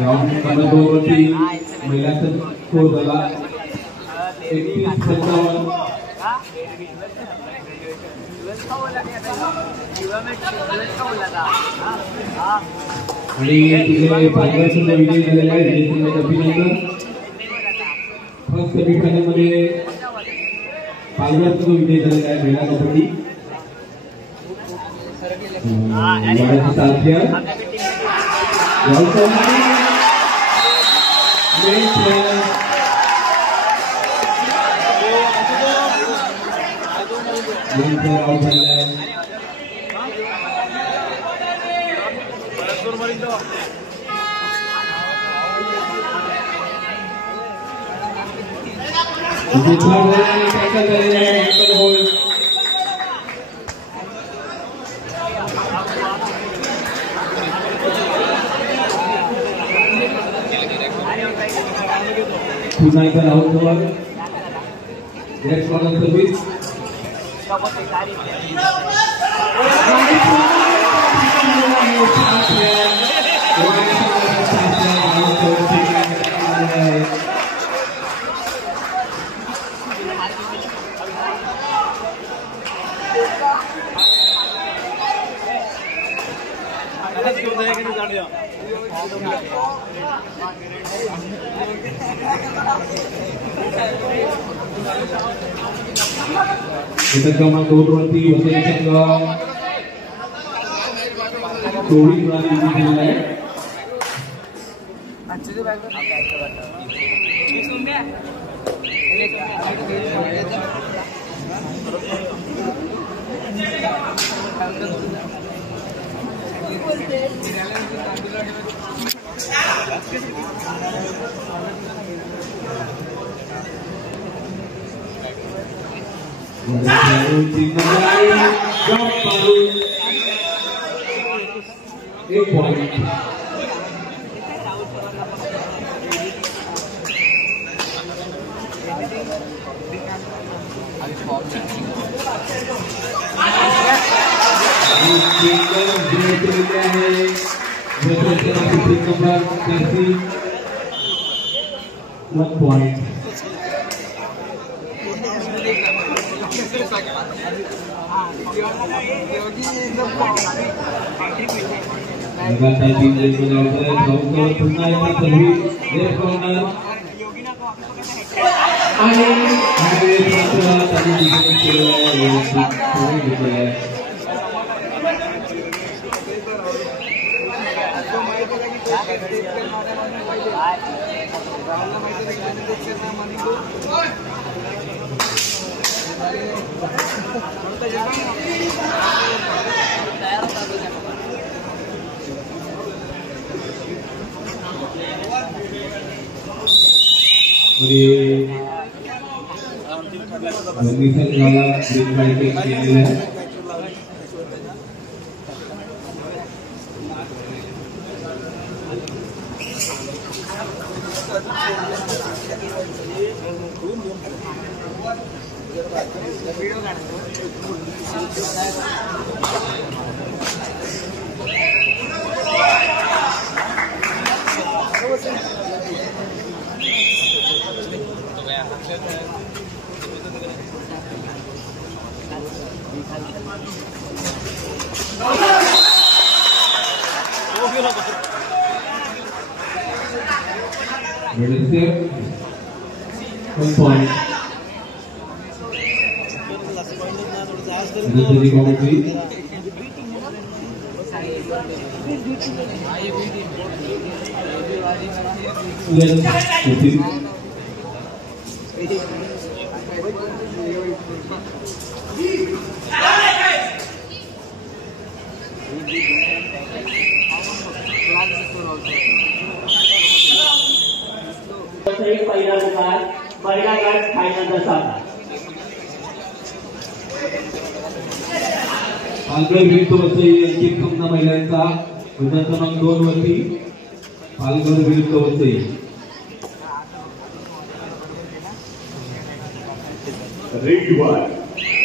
Ground number 2 वरती महिलांचा score झाला 31-57 आणि तिथे पालघरचा विजय झालेला आहे अभिनंदन फर्स्ट सेमीफायनल मध्ये पालघरचा विजय झालेला आहे महिला कबड्डी पुन्हा एकदा Rahul Chavan next corner service क्रमांक 2 वरती वसई संघ 24 गुणांनी जिंकलेला आहे एक पॉइंट वन पॉइंट लगातार 3 रेस में आउट है राहुल पुन्हा एकदा सर्व्हिस लेफ्ट कॉर्नर आणि त्यांनी डिफेंस केलेला आहे व्यवस्थित घेतलेला आहे One point. Commentary. पहिला गुण पहिला गट फायनल सामना पालघर विरुद्ध वसई अंकित खमना महिलांचा गुण क्रमांक 2 वरती पालघर विरुद्ध वसई रेडिवर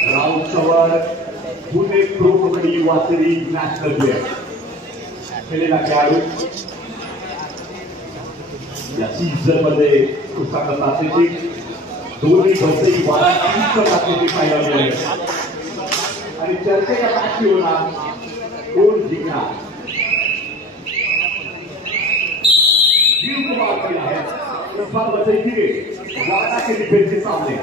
राउंड सवर पुणे प्रो कबड्डी वासरी नॅशनल प्लेअर खेळलेला खेळाडू या सीझन मध्ये उत्साहात असलेली दोन्ही वसई वाला असलेली फायनल आहे आणि चर्चेच्या मॅचची होणार कोण जिंकणार कुमार खेळ आहे इरफान वसई के वाड़ा के डिफेंस के सामने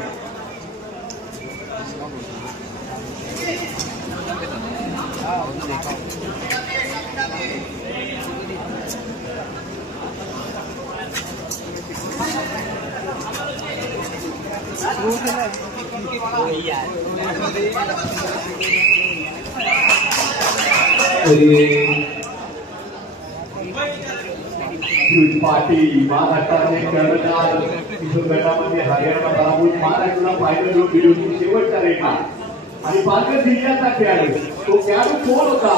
पार्टी महाराष्ट्राने कर्णधार किशोर गटामध्ये हरियाणा पराभूत महाराष्ट्राला फायनल घेऊन दिली होती शेवटच्या रेखा आणि पालघर जिल्ह्याचा खेळाडू तो खेळाडू कोण होता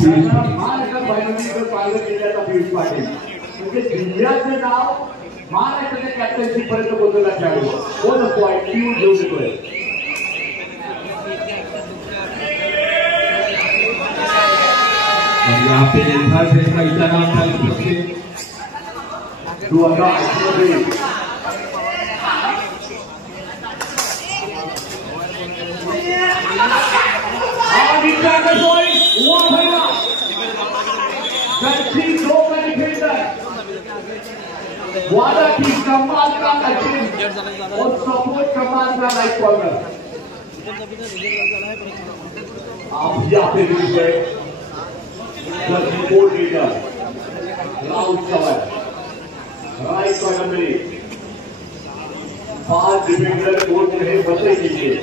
महाराष्ट्र फायनल पालघर जिल्ह्याचा पियुष पाटील म्हणजे जिल्ह्याचं नाव महाराष्ट्राच्या कॅप्टनशिप पर्यंत पोहोचलेला खेळाडू कोण पॉईंट पियुष घेऊन येतोय और यहाँ पे निर्धार सेट का इशारा पालघर से 2023 वादा की कमाल का अटेम्प्ट और सपोर्ट कमाल का राइट कॉर्नर आप यहाँ पे देखिए सपोर्ट लीडर राउंड सवर राइट कॉर्नर में 5 डिफेंडर कोर्ट रहे वसई के लिए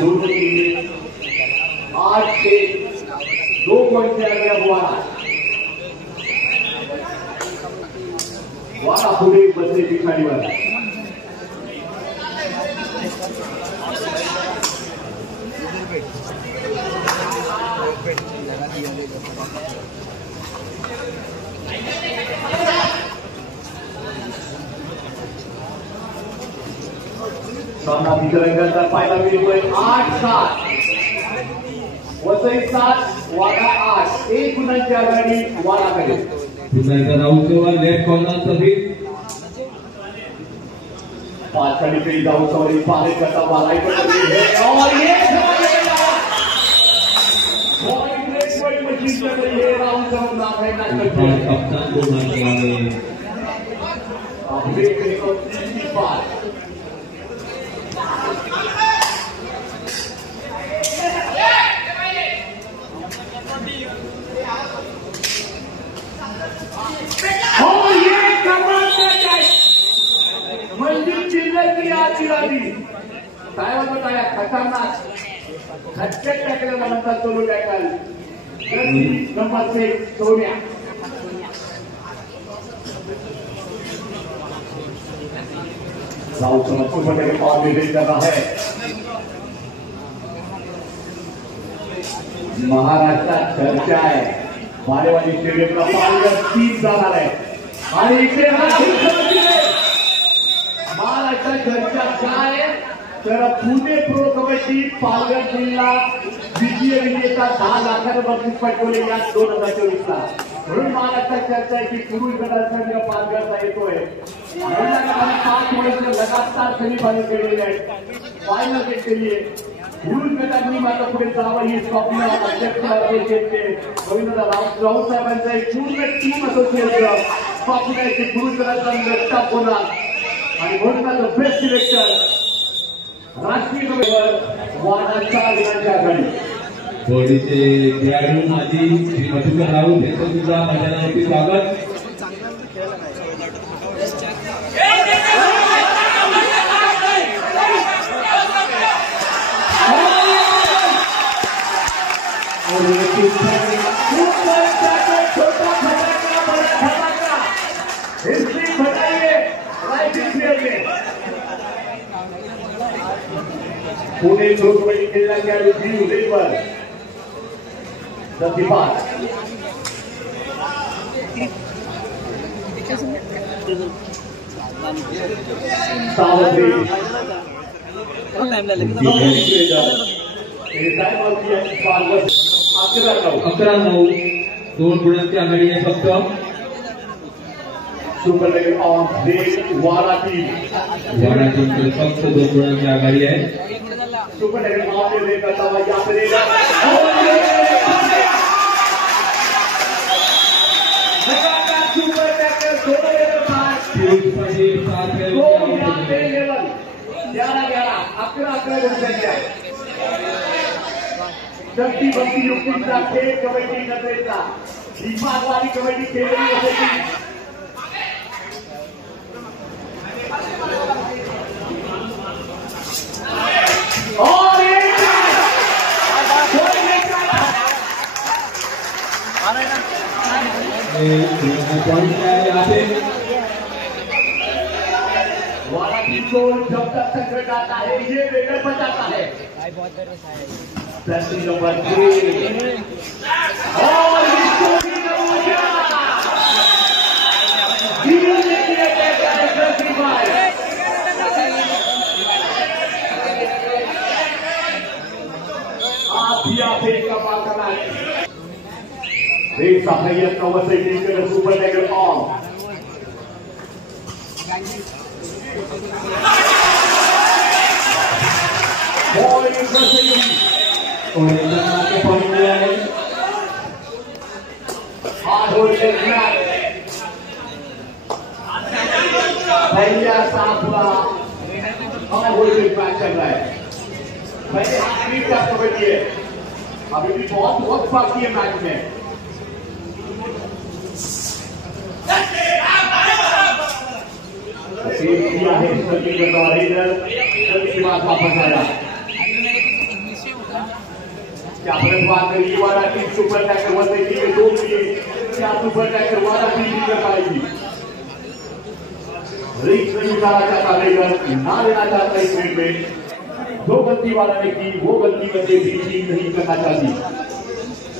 दोनों टीमें 8 से 2 पॉइंट से आगे हुआ वाला पुढे वसई पिछाडीवर सामना विजयनगरचा पहिला विजय 8-7 वसई 7 वाडा 8 एक गुणांची आघाडी वाडाकडे पुन्हा एकदा राहुल चव्हाण लेफ्ट कॉर्नर सभी पाचडी पे राहुल चव्हाण पाले करता वाला और ये मशीन कर रही है राहुल चव्हाण नाम है कप्तान को मारने वाले अब देखने को 3 बार मंजिल चिल्लर की आधी आधी काय होतं या खतरनाक खटक्यात टाकलेला म्हणतात सोलो टॅकल नंबर 6 सोन्या राहुल चव्हाण को पावर निर्देश कर रहा है महाराष्ट्रात चर्चा आहे बालेवाडी स्टेडियमला पालघर 3 जाणार आहे आणि इकडे महाराष्ट्रात चर्चा काय तर पुणे प्रो कबड्डी पालघर जिल्हा द्वितीय विजेता 10 लाखांना बक्षीस पटकवले या 2024 ला म्हणून महाराष्ट्रात चर्चा आहे की पुरुष गटाचा पालघरचा येतोय. 5 वर्ष लगातार सेमीफायनल केलेले आहेत, फायनल केली आहे. पुरुष गटांनी मात्र पुढे जावं ही स्वप्न अध्यक्ष रवींद्र राऊत साहेबांचा एक पूर्ण टीम असोसिएशन स्वप्न आहे की पुरुष गटाचा लक्षात होणार. आणि म्हणून बेस्ट सिलेक्टर राष्ट्रीय वादाच्या विनाच्या आघाडी बॉडीचे खेळाडू माजी श्री मधुकर राऊत यांचं सुद्धा मैदानावरती स्वागत. पुणे चोरपडी खेळला खेळाडू जीव लेबर प्रतिपाद अकरा 9 2 गुणांची आघाडी आहे फक्त. सुपर लेग ऑन वारा टीम फक्त 2 गुणांची आघाडी आहे. सुपर लेग ऑन दे करता हुआ यहाँ पे सुपर लेग 11 गुणांच्या शक्ती भक्ती युक्तीचा खेळ कबड्डी नजरेचा दिमागवादी कबड्डी खेळली असेल. वाला टीम को जब तक संकट आता है ये बेटर बचाता है. दर्शी नंबर 3 और इसको भी नमूना जीवन के लिए कहता है दर्शी भाई. आप ही कमाल करना है. एक सफाई कवच टीम सुपर टाइगर ऑन भैया साफला मैच चल रहा है. पहले आखिरी का कबड्डी है, अभी भी बहुत वक्त बाकी है मैच में. किया है सभी का बात वापस आया. क्या बात करिए वाला टीम सुपर टैकर वैसे की 2 लिए क्या सुपर टैकर वाला टीम कर पाएगी. रिक्स नहीं उठाना चाहता लेकर ना लेना चाहता इस गेम में. जो गलती वाला ने की वो गलती बचे भी टीम नहीं करना चाहती,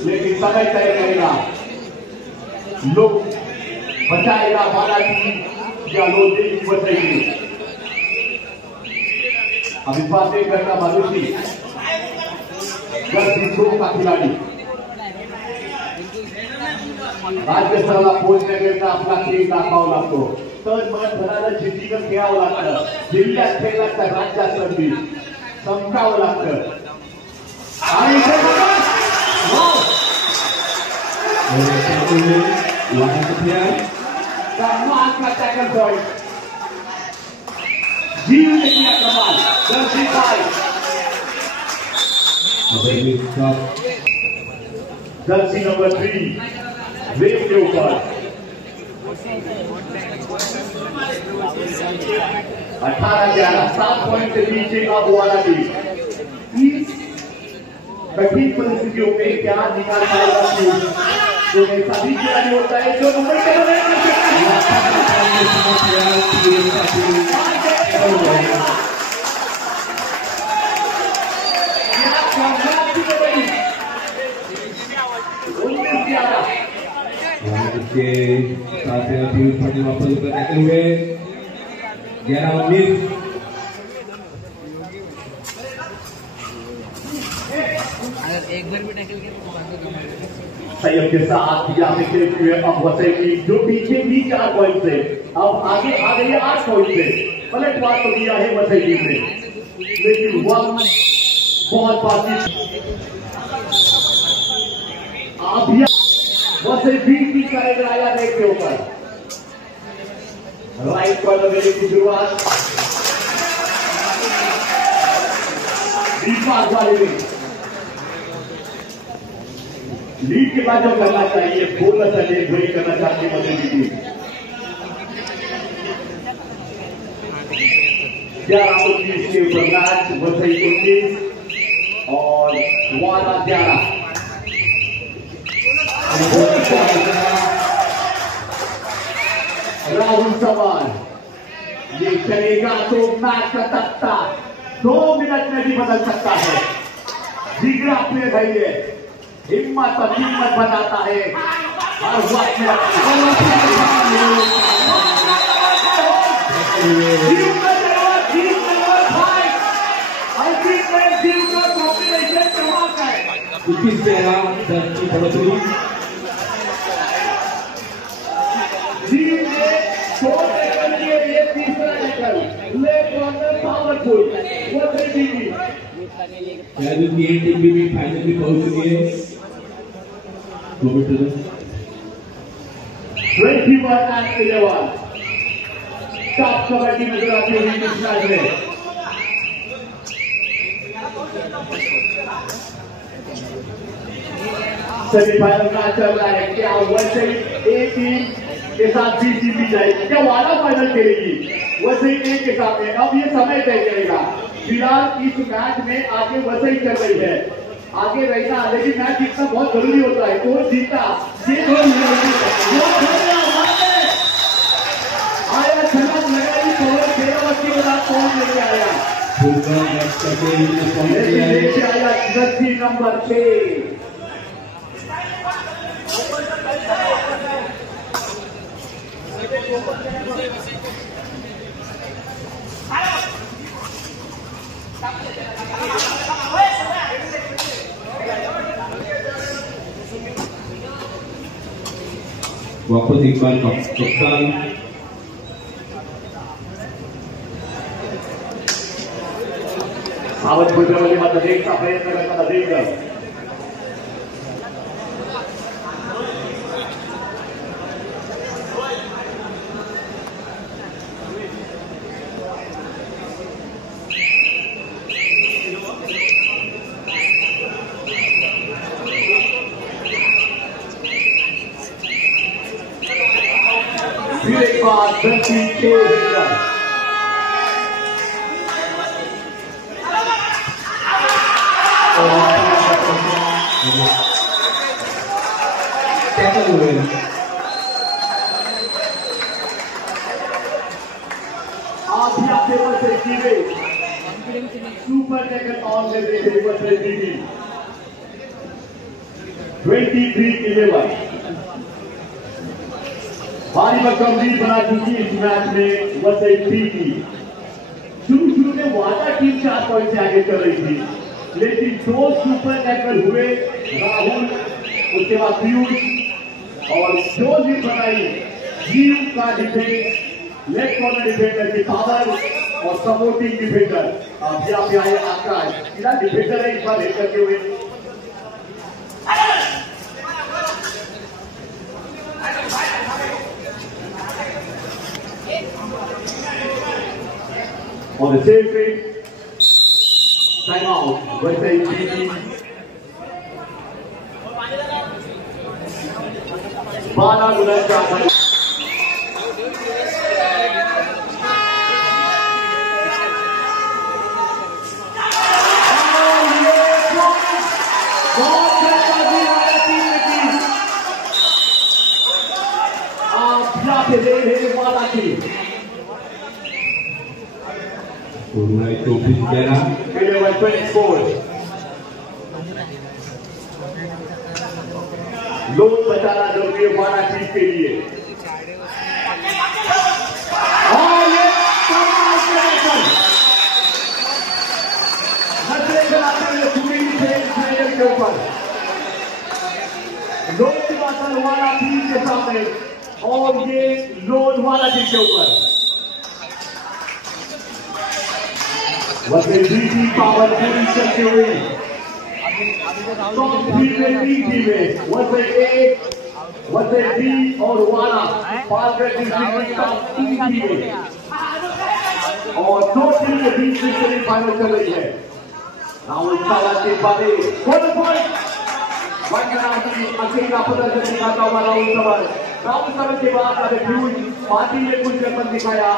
लेकिन समय तय करेगा लोग बचाएगा वाला टीम या लोग देगी बचेगी. अब इस बात एक करना मानुषी 10 का खिलाडी राज्य स्तराला पोहोचण्याकरिता आपला खेळ दाखवावा लागतो. तर मन धनाला जिद्दीनं खेळावं लागतं. जिल्ह्यात खेळ लागतं, राज्यात संधी संपवावं लागतं. आणि टॅकल पॉइंट जीव ने किया कमाल. दर्शी भाई जर्सी नंबर 3 वेव के ऊपर 18-11 7 पॉइंट के पीछे अब वाला टीम. इस कठिन परिस्थितियों में क्या निकाल पाएगा तो सभी खिलाड़ी होता है जो नंबर के साथ वापस करते हुए 11-19 एक बार भी टैकल किया तो संयम के साथ यहाँ पे खेलते हुए अब वसई की जो पीछे भी 4 पॉइंट से अब आगे आ गई है 8 पॉइंट से। पलटवार तो दिया है वसई टीम ने, लेकिन वक्त बहुत बाकी। आप वसई बीच की करेगा आया नेट के ऊपर, राइट कॉर्नर मेरे की शुरुआत लीड के बाद जो करना चाहिए बोनस अटैक वही करना चाहती है वसई की टीम। 11-19 के ऊपर मैच, वसई 19 और वाला 11। राहुल चौहान ये चलेगा तो मैच का तख्ता 2 मिनट में भी बदल सकता है। जिगरा प्लेयर है ये, हिम्मत और हिम्मत बनाता है हर वक्त में। ये तीसरा निकल ले कॉर्नर पावरफुल वसई टीम भी फाइनल में पहुंच चुकी है। 21-11 टॉप कबड्डी नजर आती है इस मैच में। सेमीफाइनल मैच चल रहा है, क्या वसई ए टीम के साथ बी टीम भी जाएगी, क्या वाला फाइनल खेलेगी वसई ए के साथ में? अब ये समय तय करेगा। फिलहाल इस मैच में आगे वसई चल रही है, आगे रहना, लेकिन मैच जीतना बहुत जरूरी होता है। कौन जीता ये आया छलांग लगाई कौन, 13 के बाद कौन लेके आया? लेके आया जर्सी नंबर 6। वापस एक बार कप्तान सावध बुद्धिवाली मात्र देखता प्रयत्न करताना देखलं फिर एक बार जर्सी 6 देकर आप भी आपके Vasai team super tackle on में देखे वसई टीम 23-11 भारी भरकम लीड बना चुकी इस मैच में वसई टीम। शुरू में वादा टीम 4 पॉइंट से आगे चल रही थी, लेकिन 2 सुपर टैकल हुए, राहुल उसके बाद पीयूष और जो लीड बनाई जीव का डिफेंस, लेफ्ट कॉर्नर डिफेंडर की पावर और सपोर्टिंग डिफेंडर। अब यहाँ पे आए आकाश, सीधा डिफेंडर है इस बार हिट करते हुए। On the same page, time out, Vasai team 12 गुना चाहता है। लोग बचाना जरूरी है वाला चीज के लिए। नजरें चलाते हुए के ऊपर लोग वाला टीम के सामने और ये लोन वाला टीम के ऊपर वैसे बीटी पावर पूरी चलती हुई टॉप 3 में 3 टीमें वैसे डी और वाला पावर डिस्ट्रिक्ट टॉप 3 टीमें और 2 टीम के बीच में सेमीफाइनल चल रही है। राहुल चावला के बारे पॉइंट अकेला प्रदर्शन दिखाता हुआ राहुल सबर के बाद पार्टी ने कुछ गड़बड़ दिखाया,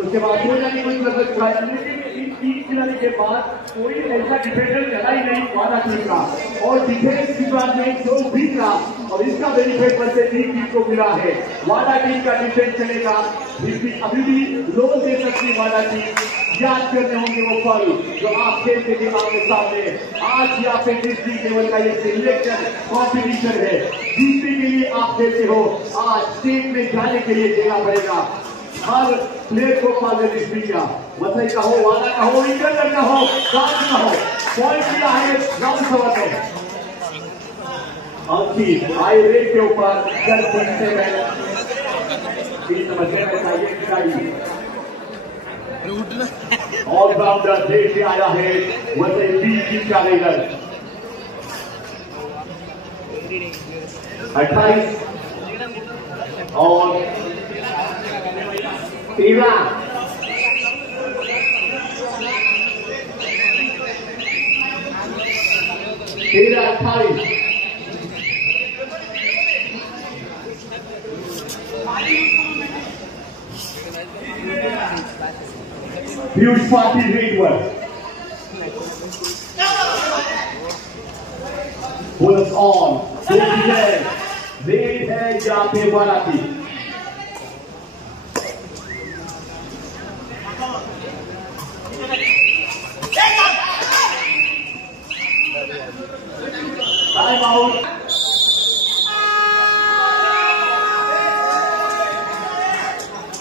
उसके बाद कोई कुछ गड़बड़ दिखाया, लेकिन इन 3 खिलाड़ी के बाद कोई ऐसा डिफेंडर चला ही नहीं वाला टीम का और डिफेंस डिपार्टमेंट जो भी था और इसका बेनिफिट वैसे टीम को मिला है। वाला टीम का डिफेंस चलेगा, अभी भी लोन दे सकती वाला टीम। याद करने होंगे वो पल जो आप खेलते थे आपके सामने। आज यहाँ पे डिस्ट्रिक्ट लेवल का ये सिलेक्शन कॉम्पिटिशन है, जीतने के लिए आप खेलते हो। आज स्टेट में जाने के लिए देना पड़ेगा हर प्लेयर को पाले डिस्ट्रिक्ट का, वसई का हो, वाला का हो, इंटर का हो, गांव का हो, पॉइंट किया है गांव सभा ने। आई रेट के ऊपर ऑलराउंडर देख के आया है वैसे 20 टीम का लीडर 28 और 13 28 Huge party Greenwood. Bullets on. Lead है यहाँ पे वाराती। Time out.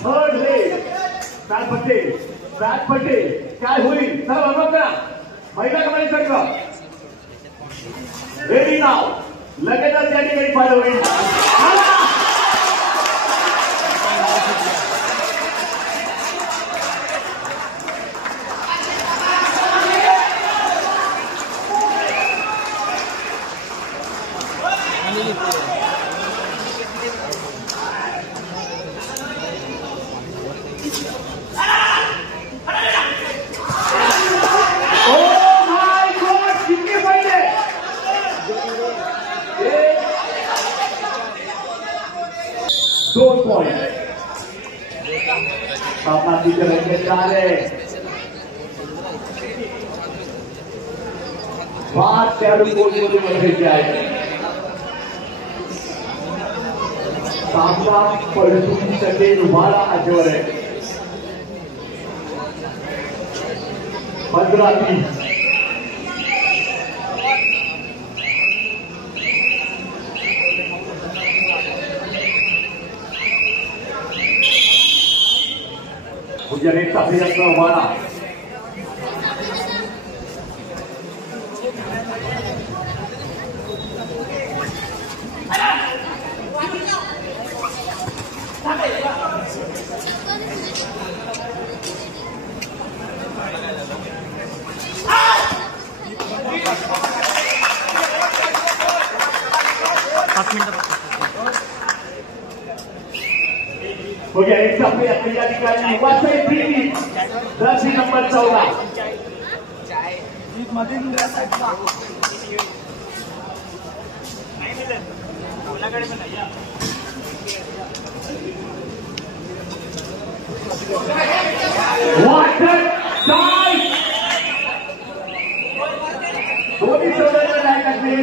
Third lead. Bat Patel क्या हुई सब अनोखा महिला कमाई सकता रेडी नाउ लगेगा त्यागी गई फाइल हुई पापा की तरफ से जा रहे बात चारों बोल मजे से आए सामना पलटून सके दोबारा अजोर है 15-30 Ujian tak siap ke mana? Oke, sampai terjadi kali Wasai Briti versi nomor 14. What a dive! Dhoni saudara layak ni.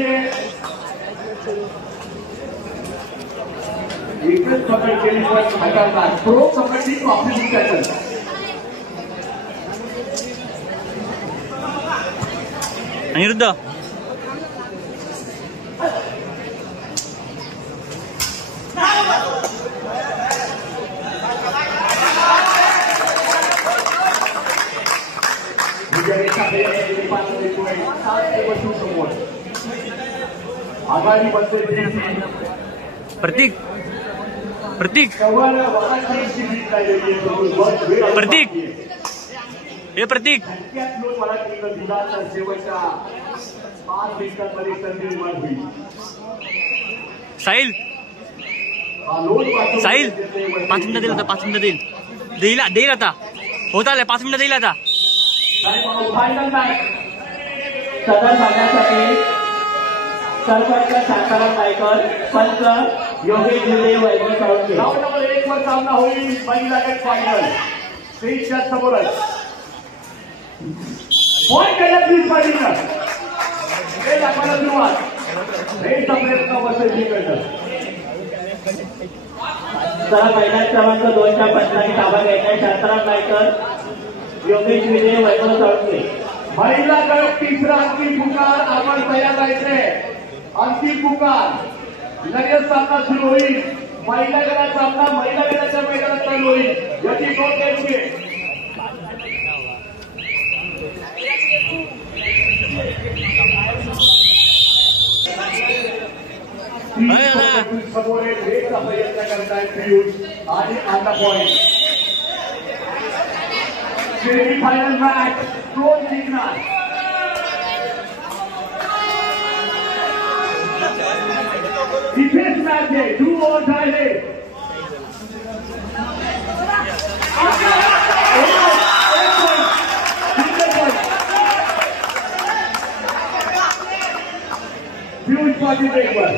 Wicket पकड़ के लिए हटाता pro kabaddi competition catcher Anirudh menjadi capaian yang dilepas oleh Kuwait saat bersyukur semua. Agari Basir Briti प्रतीक प्रतीक प्रतीक हे प्रतीक साहिल साहिल 5 मिनिटं देईल आता 5 मिनिटं देईल आता होत आलंय 5 मिनिटं देईल आता सदर भागासाठी सरपंच शांताराम नायकर पंच योगेश भिडे वैभव साळुंखे राऊंड नंबर 1 वर सामना होईल महिला गट फायनल स्टेजच्या समोरच पॉईंट केला प्लीज पाटील हे दाखवायला सुरुवात रेडचा प्रयत्न बसेल करतात चला महिला क्रमांक 2च्या पंचांनी ताबा घ्यायचा शांताराम नायकर योगेश भिडे वैभव साळुंखे महिला गट तिसरा अंतिम पुकार आपण तयार राहायचे अंतिम पुकार लगेच सामना सुरू होईल महिला गटाचा सामना महिला गटाच्या मैदानात चालू होईल याची नोंद घ्यायची समोर एक रेडचा प्रयत्न करतायत पियुष आणि आता पॉईंट सेमीफायनल मॅच कोण जिंकणार इथेच मॅच आहे 2 ओव्हर झाले पियुष पाटील ब्रेकवर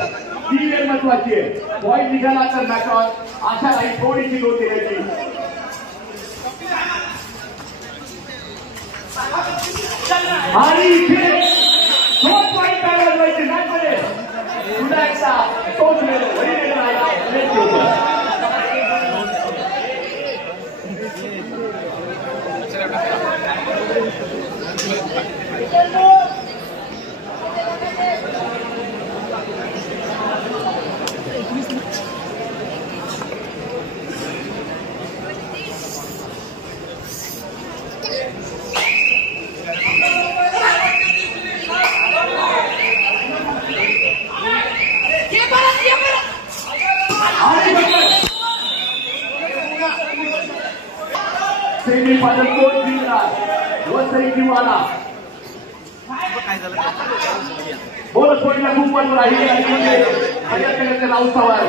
ही वेळ महत्वाची आहे पॉईंट निघाला तर मॅचवर आशा राहील थोडीशी लोट देण्याची आणि इथे 2 पॉईंट काढायला पाहिजे मॅचमध्ये पुन्हा एकदा तोच वेळ सेमीफायनल कोण जिंकणार वसई किंवाला बोनस पॉईंटला खूप वर राहिली आणि राऊत सवार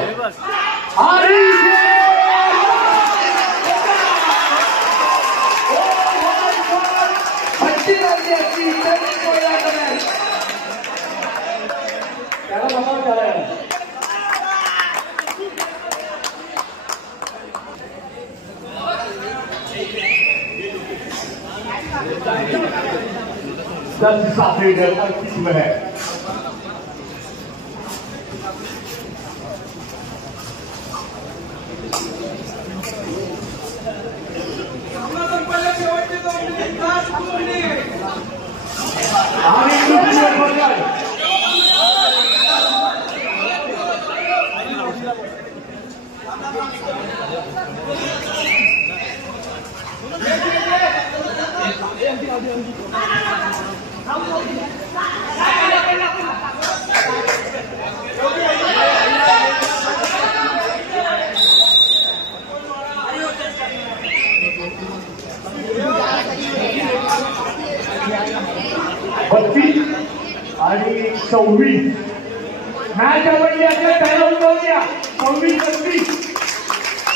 त्याला बघावं चालायला दस सात लीटर अंकित में है आणि 26 मॅच आवडली असेल त्याला उठवूया 26-25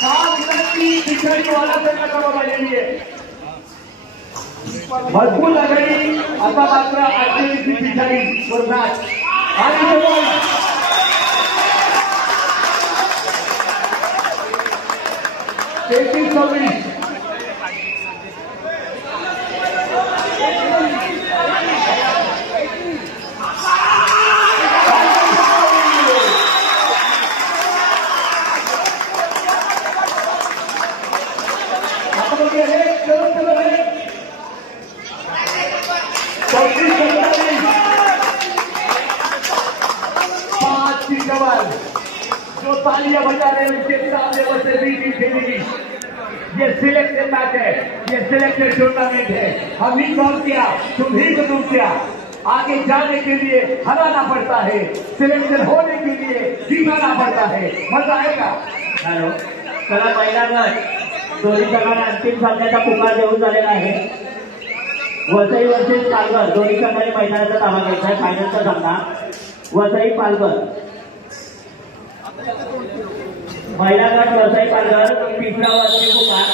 7 ठिकाणी वाला करावं लागलेली आहे भरपूर आघाडी आता मात्र 28 ठिकाणी वर मॅच आणि 33-26 जो तालियां बजा रहे हैं उनके सामने बसे बीटी खेलेगी ये सिलेक्शन मैच है ये सिलेक्शन टूर्नामेंट है हम ही कौन किया तुम ही कौन किया आगे जाने के लिए हराना पड़ता है, सिलेक्शन होने के लिए जीतना पड़ता है। मजा आएगा। हॅलो, चला पहिला गट दोन्ही संघांना अंतिम सामन्याचा पुकार देऊन झालेला आहे। वसई वर्सेस पालघर दोन्ही संघांनी मैदानाचा ताबा घ्यायचा आहे। फायनलचा सामना वसई पालघर, महिला गट वसई पालघर, तिसरा वर्षी पुकार